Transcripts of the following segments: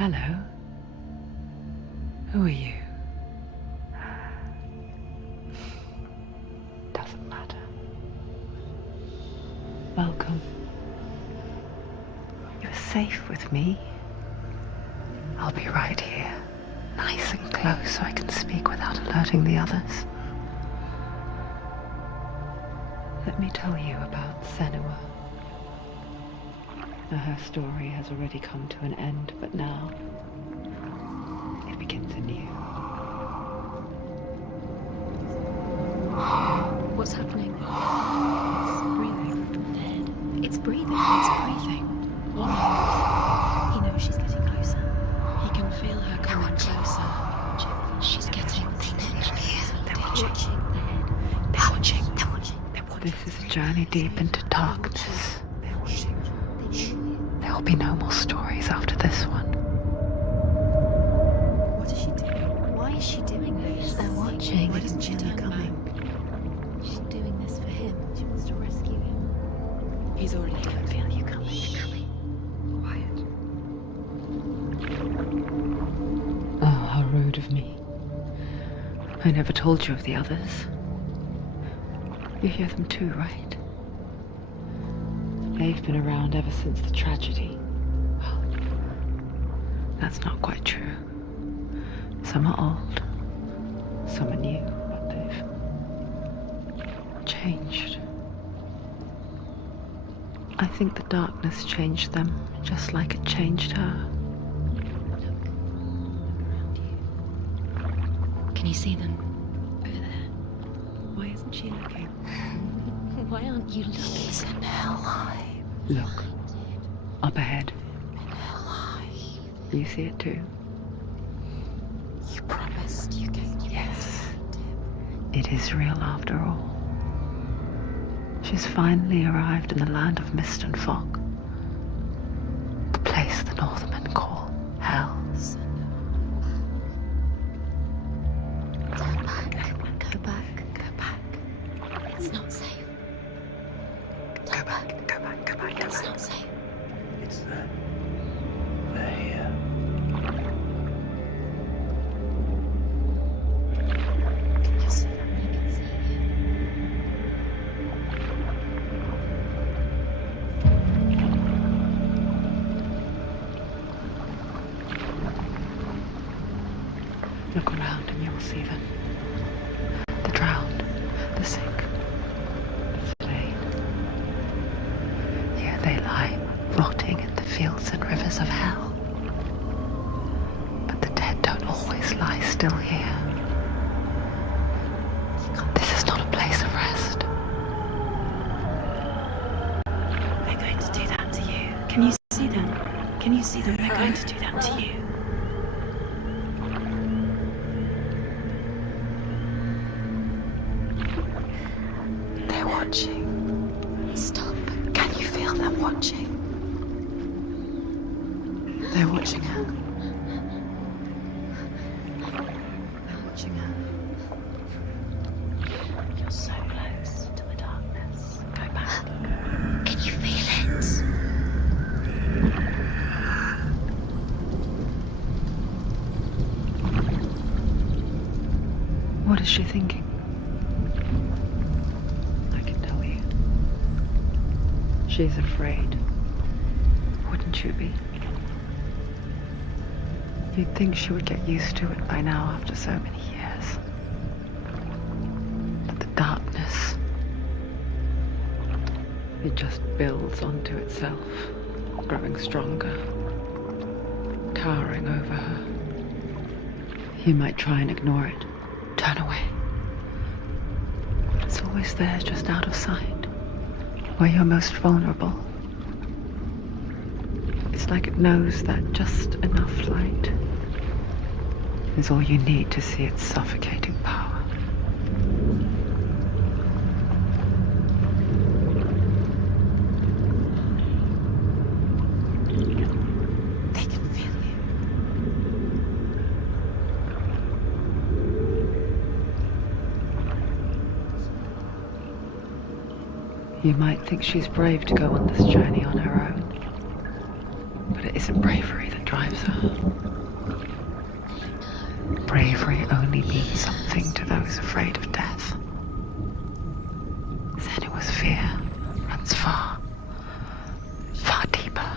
Hello. Who are you? Doesn't matter. Welcome. You're safe with me. I'll be right here, nice and close so I can speak without alerting the others. Let me tell you about Senua. Her story has already come to an end, but now it begins anew. What's happening? It's breathing. It's breathing. It's breathing. What? He knows she's getting closer. He can feel her coming closer. She's getting closer. They're watching. They're watching. They're watching. They're watching. This is a journey deep into darkness. They're watching. There will be no more stories after this one. What is she doing? Why is she doing this? They're watching. Why doesn't she turn coming? back? She's doing this for him. She wants to rescue him. He's already I can feel you coming. You're coming. Oh, how rude of me. I never told you of the others. You hear them too, right? They've been around ever since the tragedy. Well, that's not quite true. Some are old, some are new, but they've changed. I think the darkness changed them, just like it changed her. Can you see them? Over there. Why isn't she looking? Why aren't you looking? He's in hell. Look, up ahead. Hell. You see it too? You promised you gave me. Yes. It is real after all. She's finally arrived in the land of mist and fog. The place the Northmen call Hell. Turn back. Go back. Go back. It's not safe. Turn back. Go back, go back, go It's back. not safe. It's them. They're here. Yes. You can see Look around and you'll see them. The drowned, the sick, the slain. Here they lie, rotting in the fields and rivers of hell. But the dead don't always lie still here. This is not a place of rest. They're going to do that to you. Can you see them? Can you see them? They're going to do that to you. They're watching. Stop. Can you feel them watching? They're watching her. They're watching her. You're so close to the darkness. Go back. Can you feel it? What is she thinking? I can tell you. She's afraid. Wouldn't you be? You'd think she would get used to it by now after so many years. But the darkness, it just builds onto itself, growing stronger, towering over her. You might try and ignore it, turn away. But it's always there, just out of sight, where you're most vulnerable. It's like it knows that just enough light is all you need to see its suffocating power. They can feel you. You might think she's brave to go on this journey on her own, but it isn't bravery that drives her. Bravery only means something to those afraid of death. Senua's fear runs far, far deeper.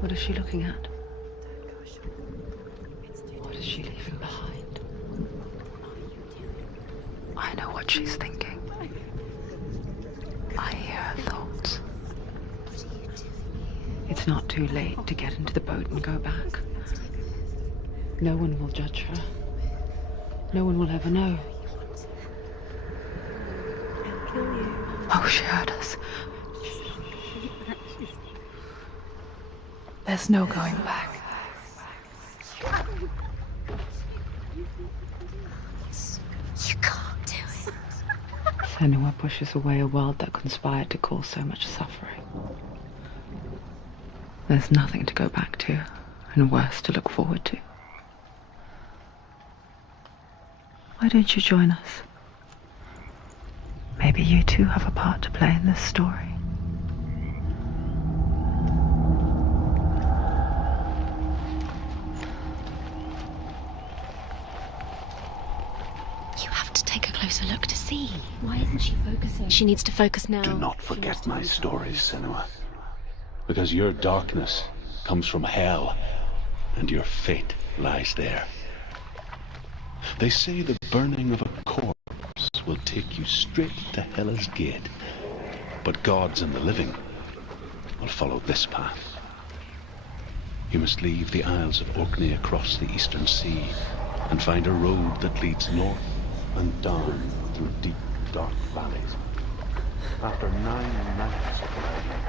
What is she looking at? What is she leaving behind? I know what she's thinking. I hear her thoughts. It's not too late to get into the boat and go back. No one will judge her. No one will ever know. Oh, she heard us. There's no going back. You can't do it. Senua pushes away a world that conspired to cause so much suffering. There's nothing to go back to, and worse to look forward to. Why don't you join us? Maybe you too have a part to play in this story. You have to take a closer look to see. Why isn't she focusing? She needs to focus now. Do not forget my stories, Senua. Because your darkness comes from hell, and your fate lies there. They say the burning of a corpse will take you straight to Hela's gate. But gods and the living will follow this path. You must leave the Isles of Orkney across the eastern sea and find a road that leads north and down through deep, dark valleys. After 9 nights of riding,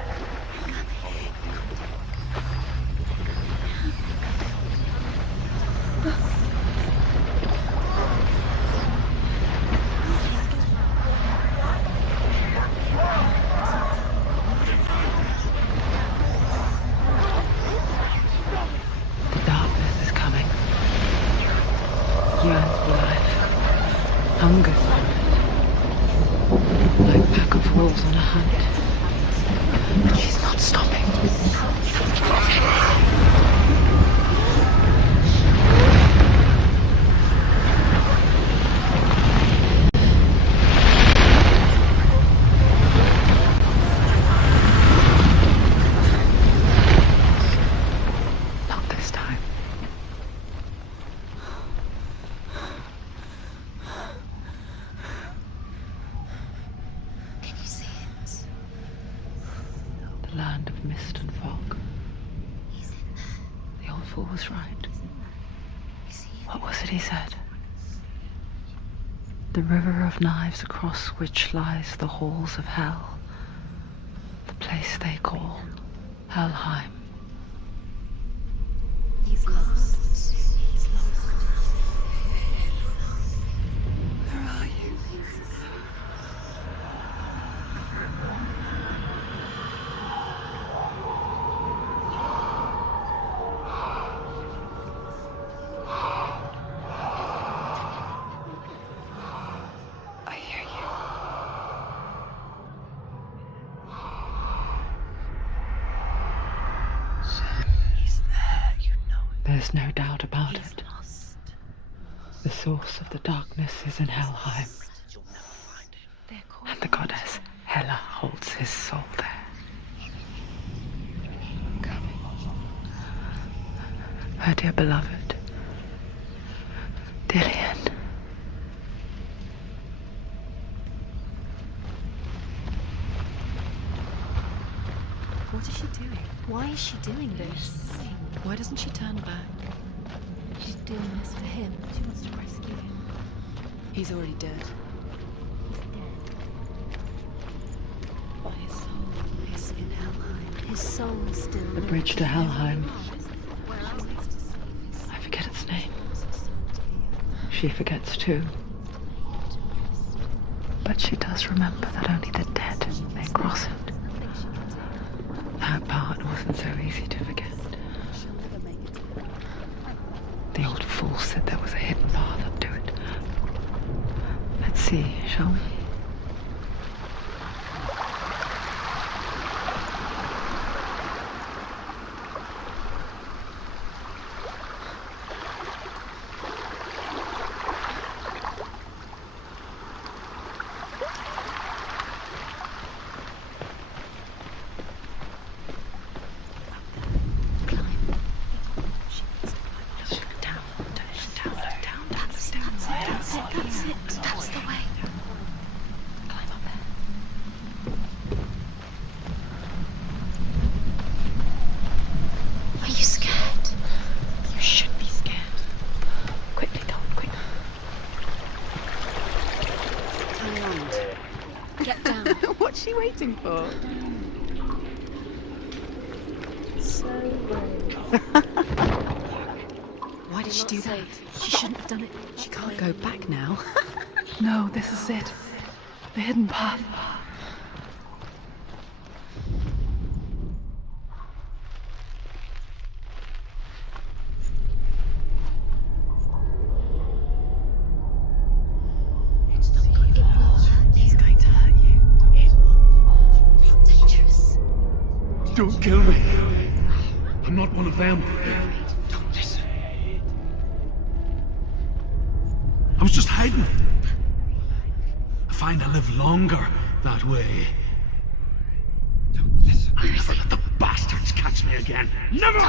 The darkness is coming. Yearns for life. Hungers for it. Like a pack of wolves on a hunt. But she's not stopping. Not this time. Can you see it? The land of mist and fog. He's in there. The old fool was right. You see? What was it he said? The river of knives across which lies the halls of hell. The place they call Helheim. He's lost. He's lost. Where are you? I hear you. he's there, you know it. There's no doubt about He's it. lost. The source of the darkness is in Helheim, You'll never find it. They're calling and the goddess Hela holds his soul there. Her dear beloved, Dillian. What is she doing? Why is she doing this? Why doesn't she turn back? She's doing this for him. She wants to rescue him. He's already dead. He's dead. soul still The bridge to Helheim. I forget its name. She forgets too. But she does remember that only the dead may cross it. That part wasn't so easy to forget. The old fool said there was a hidden path up to it. Let's see, shall we? That's the way. Climb up there. Are you scared? You should be scared. Quickly, Tom, quick. Turn around. Get down. What's she waiting for? So brave. Why did she do that? She shouldn't have done it. She can't go back now. No, this is it. The hidden path. It's not going to hurt. It's going to hurt you. It's dangerous. Don't kill me. I'm not one of them. Don't listen. I was just hiding. I find I live longer that way. Don't listen. I'll never let the bastards catch me again. Never!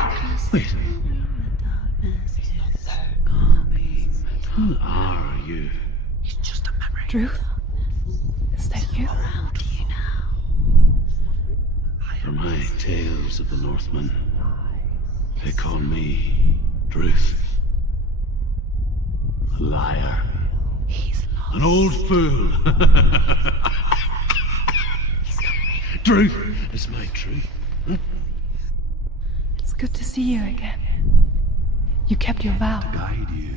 Wait. Who are you? It's just a memory. Druth? Is that you? Around you now. For my tales of the Northmen, they call me Druth. A liar. He's lost. An old fool. Truth is my truth. Huh? It's good to see you again. You kept your vow. Guide you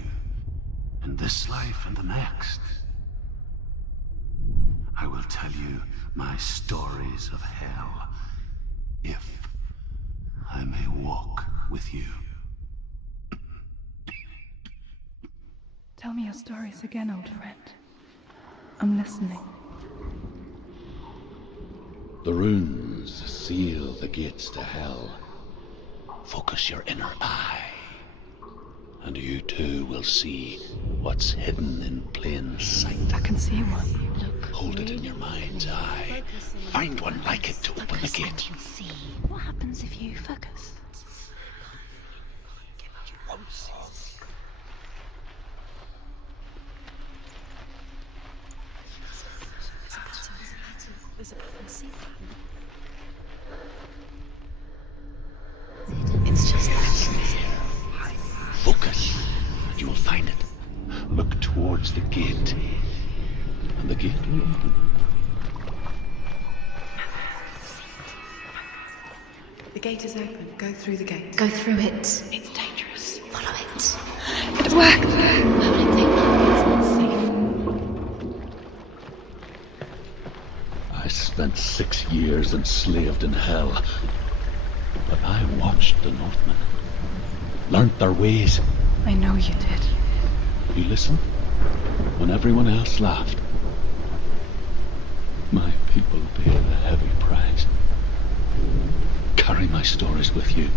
in this life and the next. I will tell you my stories of hell, if I may walk with you. Tell me your stories again, old friend. I'm listening. The runes seal the gates to hell. Focus your inner eye, and you too will see what's hidden in plain sight. I can see one. Look. Hold it in your mind's eye. Find one like it to open the gate. See. What happens if you focus? It's just that. Focus, and you will find it. Look towards the gate, and the gate will open. The gate is open. Go through the gate. Go through it. It's dangerous. Follow it. It worked. How would it think? It's not safe. I spent 6 years enslaved in hell, but I watched the Northmen, learnt their ways. I know you did. You listened when everyone else laughed. My people paid a heavy price. Carry my stories with you,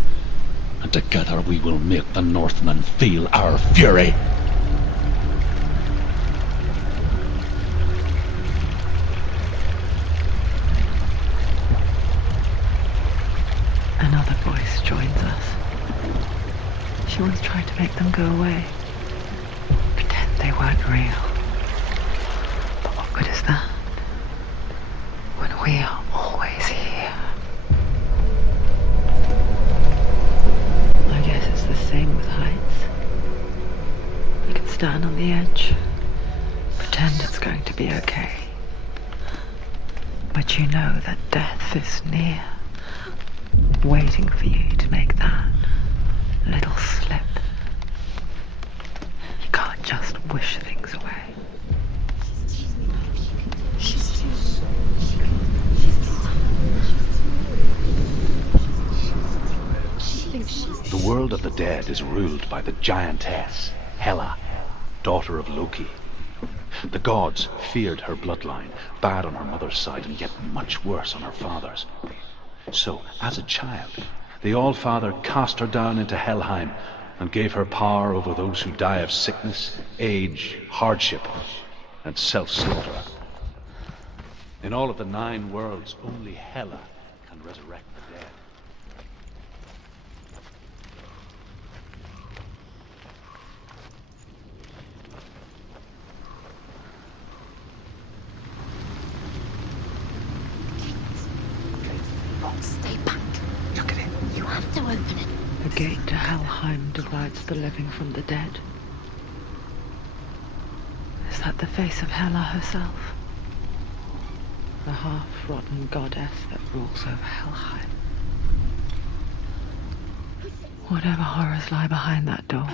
and together we will make the Northmen feel our fury. Another voice joins us. She once tried to make them go away. Pretend they weren't real. But what good is that? When we are always here. I guess it's the same with heights. You can stand on the edge, pretend it's going to be okay. But you know that death is near. waiting for you to make that little slip. You can't just wish things away. The world of the dead is ruled by the giantess, Hela, daughter of Loki. The gods feared her bloodline, bad on her mother's side and yet much worse on her father's. So, as a child, the All-Father cast her down into Helheim and gave her power over those who die of sickness, age, hardship, and self-slaughter. In all of the 9 worlds, only Hela can resurrect the dead. Stay back. Look at it. You have to open it. The gate to Helheim divides the living from the dead. Is that the face of Hela herself? The half-rotten goddess that rules over Helheim. Whatever horrors lie behind that door,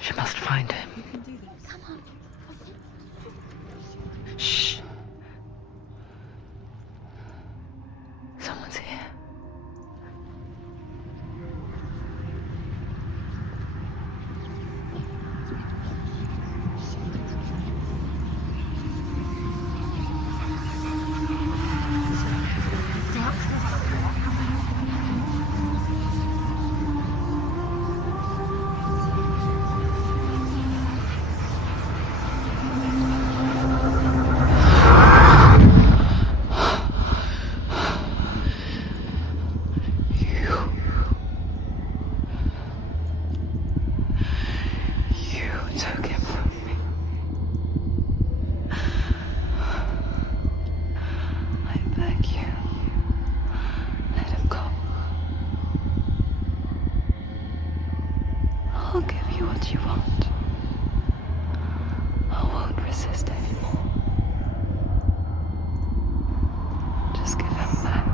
she must find him. Shh. Someone's here. Took him from me. I beg you, let him go. I'll give you what you want. I won't resist anymore. Just give him back.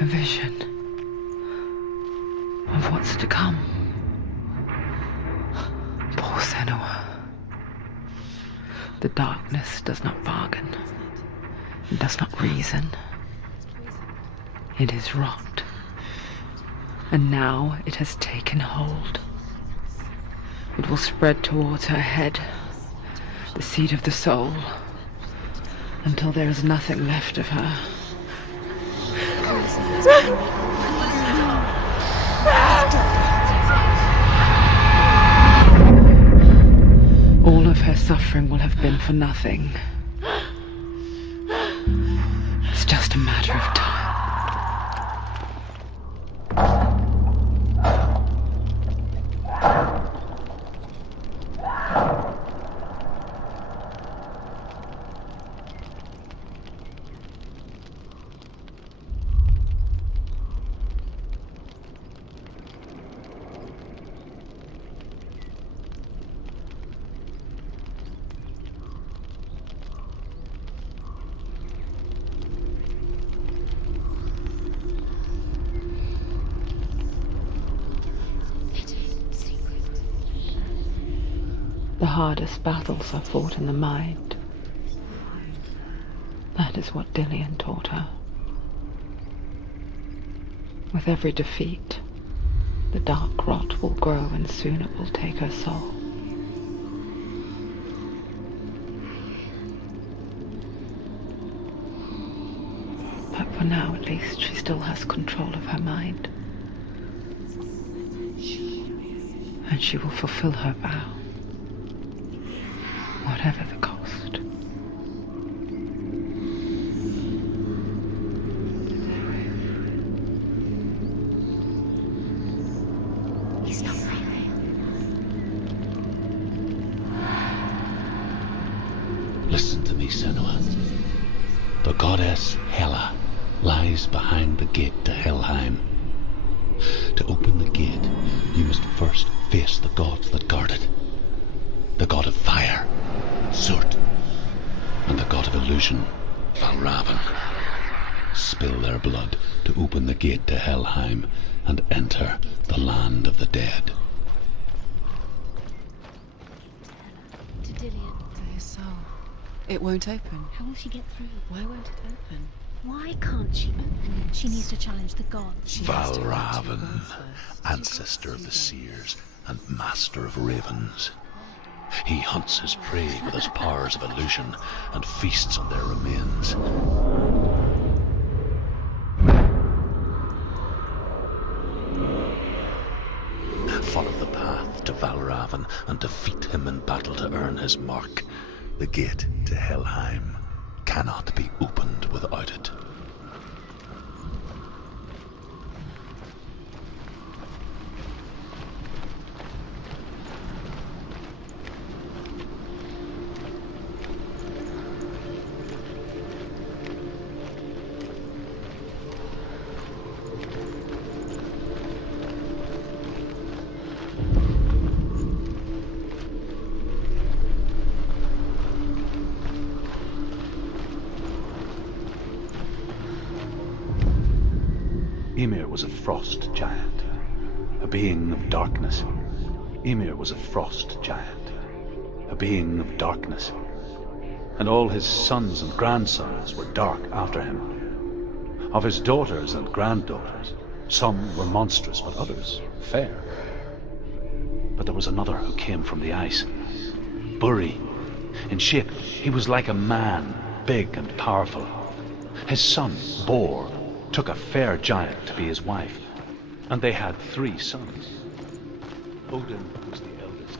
A vision of what's to come. Poor Senua. The darkness does not bargain, it does not reason. It is rot. And now it has taken hold. It will spread towards her head, the seat of the soul, until there is nothing left of her. All of her suffering will have been for nothing. It's just a matter of time. The hardest battles are fought in the mind. That is what Dillian taught her. With every defeat, the dark rot will grow and soon it will take her soul. But for now, at least, she still has control of her mind. And she will fulfill her vow. Whatever the cost. He's not real. Listen to me, Senua. The goddess Hela lies behind the gate to Helheim. To open the gate, you must first face the gods that guard it. The god of fire, Surt, and the god of illusion, Valravan. Spill their blood to open the gate to Helheim and enter the land of the dead. To Dillian. To his soul. It won't open. How will she get through? Why won't it open? Why can't she open it? She needs to challenge the gods. She has to fight Valravan, two gods first. ancestor of the seers and master of ravens. He hunts his prey with his powers of illusion and feasts on their remains. Follow the path to Valravan and defeat him in battle to earn his mark. The gate to Helheim cannot be opened without it. Ymir was a frost giant, a being of darkness. Ymir was a frost giant, a being of darkness. And all his sons and grandsons were dark after him. Of his daughters and granddaughters, some were monstrous, but others fair. But there was another who came from the ice. Buri. In shape, he was like a man, big and powerful. His son, Bor, took a fair giant to be his wife, and they had 3 sons. Odin was the eldest.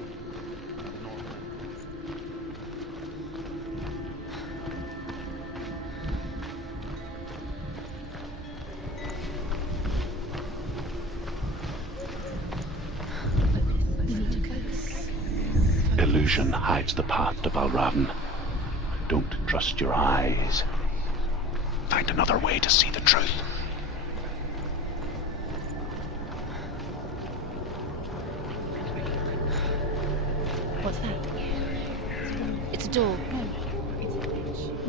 We need to focus. Illusion hides the path to Valravan. Don't trust your eyes. Find another way to see the truth. What's that? It's a door. No,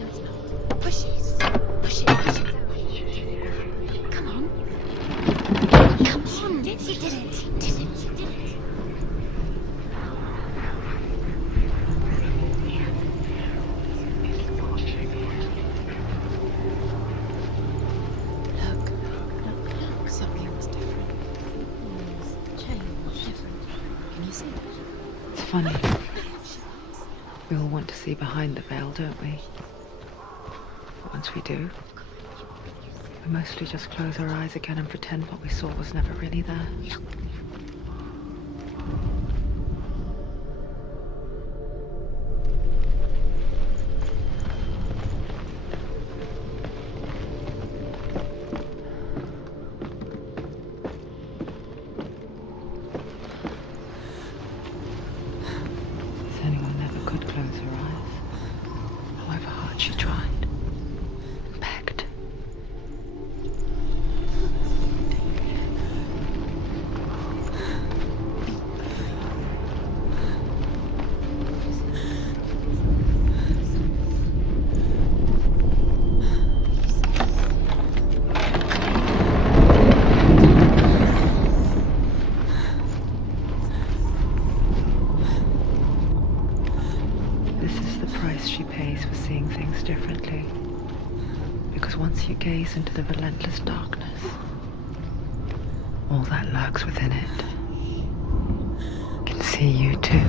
it's not. Push it. Push it. Push it. Come on. Come on. You did it. You did it. You did it. Look. funny. We all want to see behind the veil, don't we? But once we do, we mostly just close our eyes again and pretend what we saw was never really there. Senua never could close her eyes, however hard she tried and begged. This is the price she pays for seeing things differently. Because once you gaze into the relentless darkness, all that lurks within it can see you too.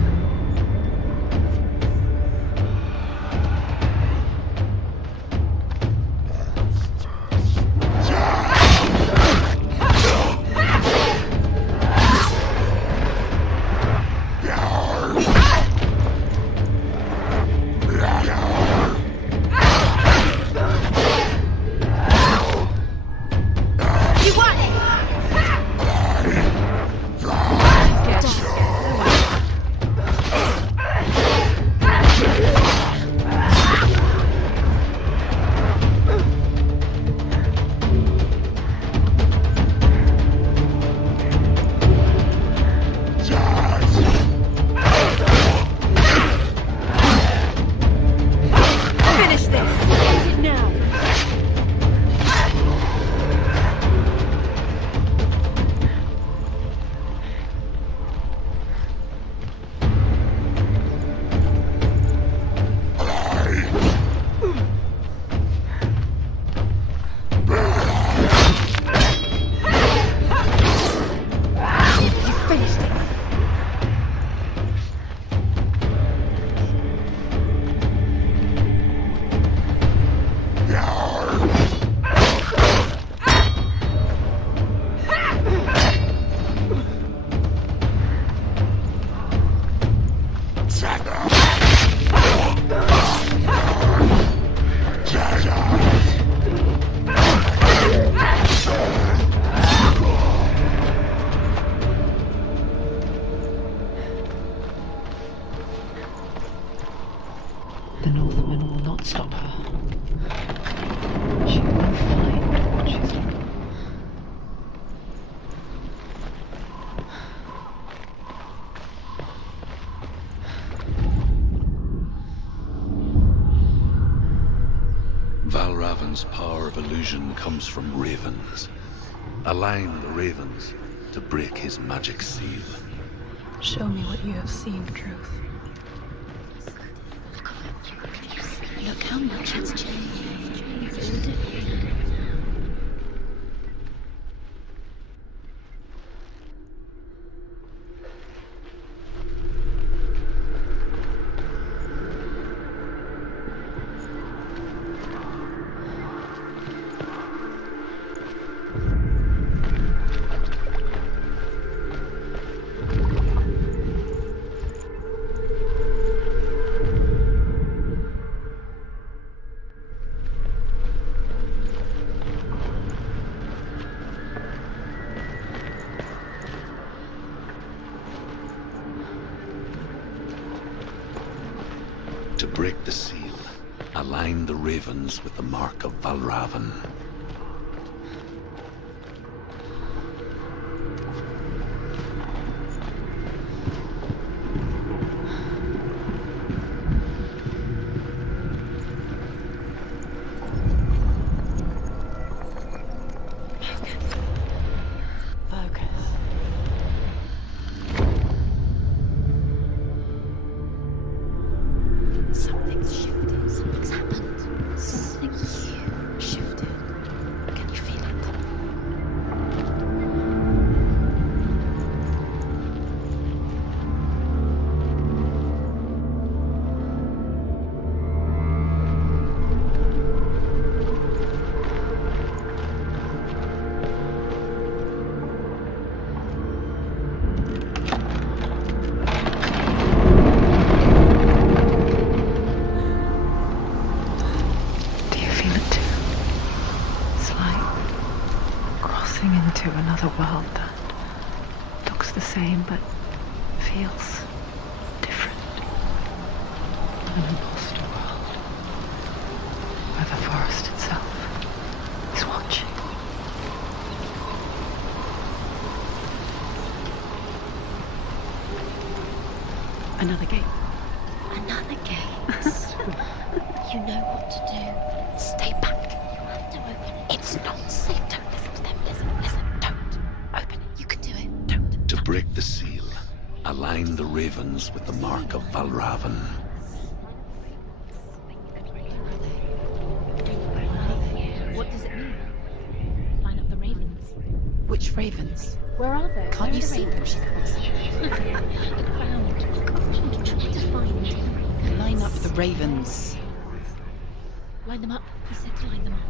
The Northman will not stop her. She will find what she's looking for. Valravan's power of illusion comes from ravens. Align the ravens to break his magic seal. Show me what you have seen, Truth. Look how much it's changed. It's all different. To break the seal, align the ravens with the mark of Valravan. Something's shifted. Something's happened. Something huge shifted. Can you feel it? into another world that looks the same but feels different. An lost world where the forest itself is watching. Another gate. Another gate. You know what to do. Stay back. You have to open it. It's not safe. Don't listen to them. Listen. Don't. Open it. You can do it. Don't. To break the seal, align the ravens with the mark of Valravan. What does it mean? Line up the ravens. Which ravens? Where are they? Can't you see them? She can't see them. Look around. Look around. Try to find. Line up the ravens. Line them up. He said to line them up.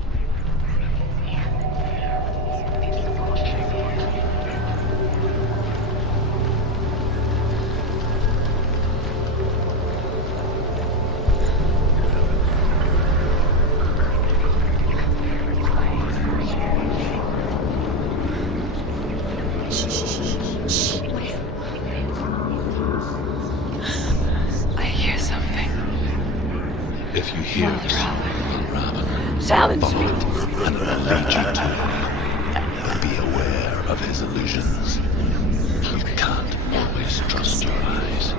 I hear something. If you hear the sound of Valravan, Silence follow me. it, and it will lead you to him. But be aware of his illusions. You can't always trust your eyes.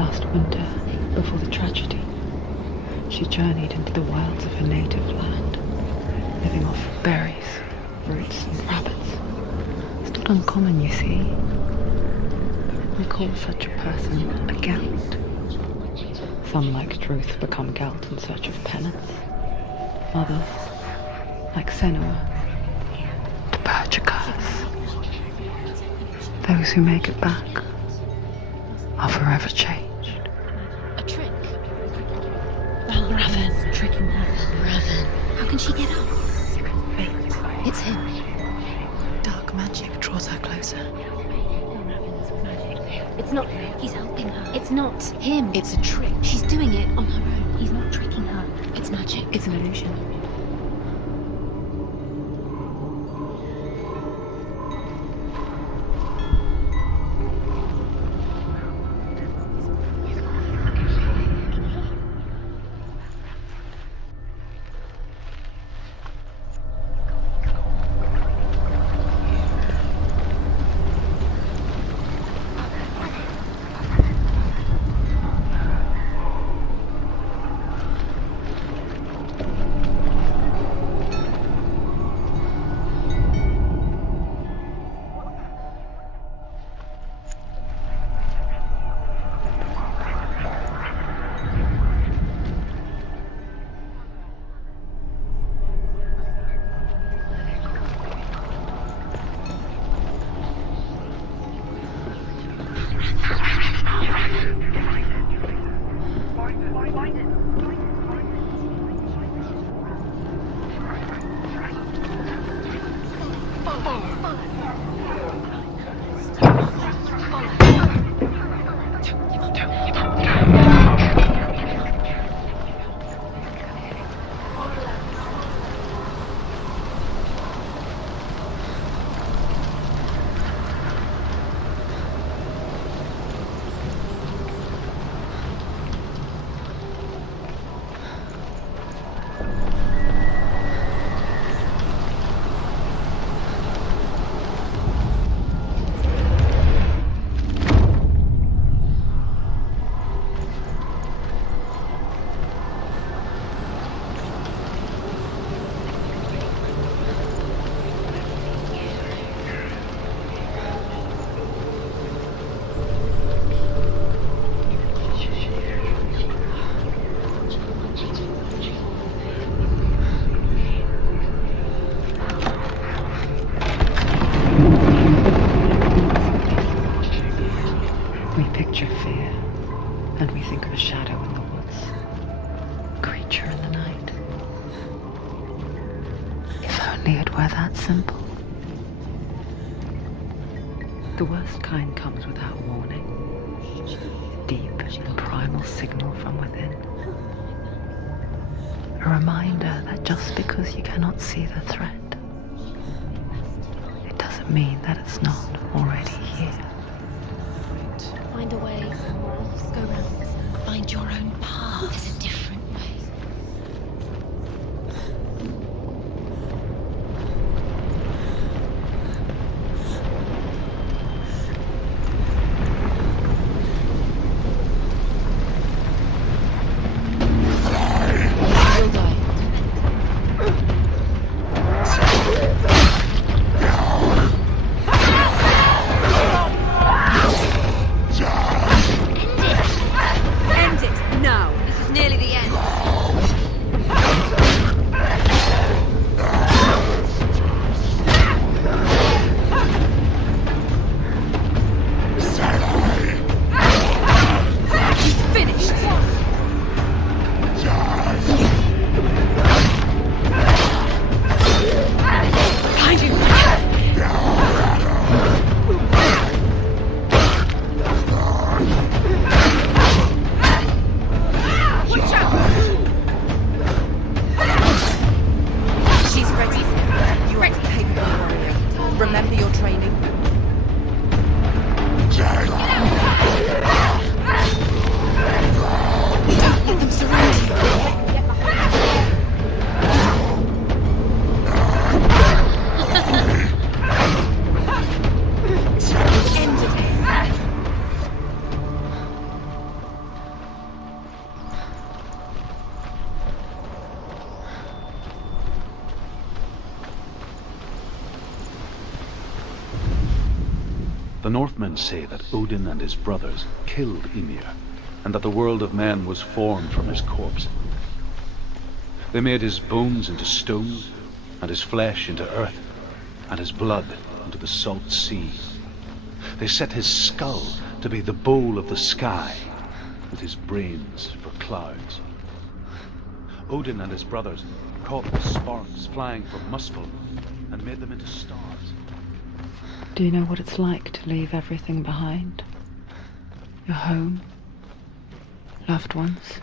Last winter, before the tragedy, she journeyed into the wilds of her native land, living off berries, roots, and rabbits. It's not uncommon, you see. We call such a person a Gelt. Some, like Truth, become Gelt in search of penance. Others, like Senua, to purge a curse. Those who make it back are forever changed. A trick? Raven tricking her. Raven. How can she get up? Wait. It's him. Dark magic draws her closer. It's not. He's helping her. It's not him. It's a trick. She's doing it on her own. He's not tricking her. It's magic. It's an illusion. We picture fear, and we think of a shadow in the woods, a creature in the night. If only it were that simple. The worst kind comes without warning, deep and primal signal from within. A reminder that just because you cannot see the threat, it doesn't mean that it's not already here. Find a way. Go round. Find your own path. There's a different way. You'll die. End it now. This is nearly the The Northmen say that Odin and his brothers killed Ymir, and that the world of men was formed from his corpse. They made his bones into stone, and his flesh into earth, and his blood into the salt sea. They set his skull to be the bowl of the sky, with his brains for clouds. Odin and his brothers caught the sparks flying from Muspel and made them into stars. Do you know what it's like to leave everything behind? Your home, loved ones,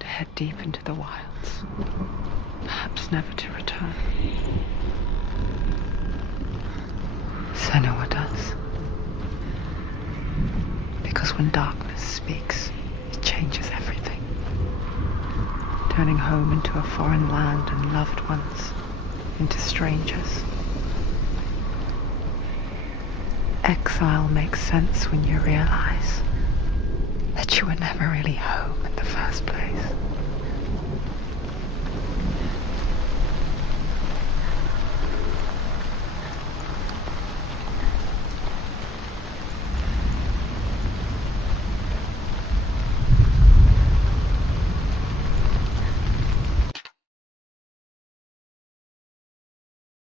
to head deep into the wilds, perhaps never to return. Senua does. Because when darkness speaks, it changes everything, turning home into a foreign land and loved ones into strangers. Exile makes sense when you realize that you were never really home in the first place.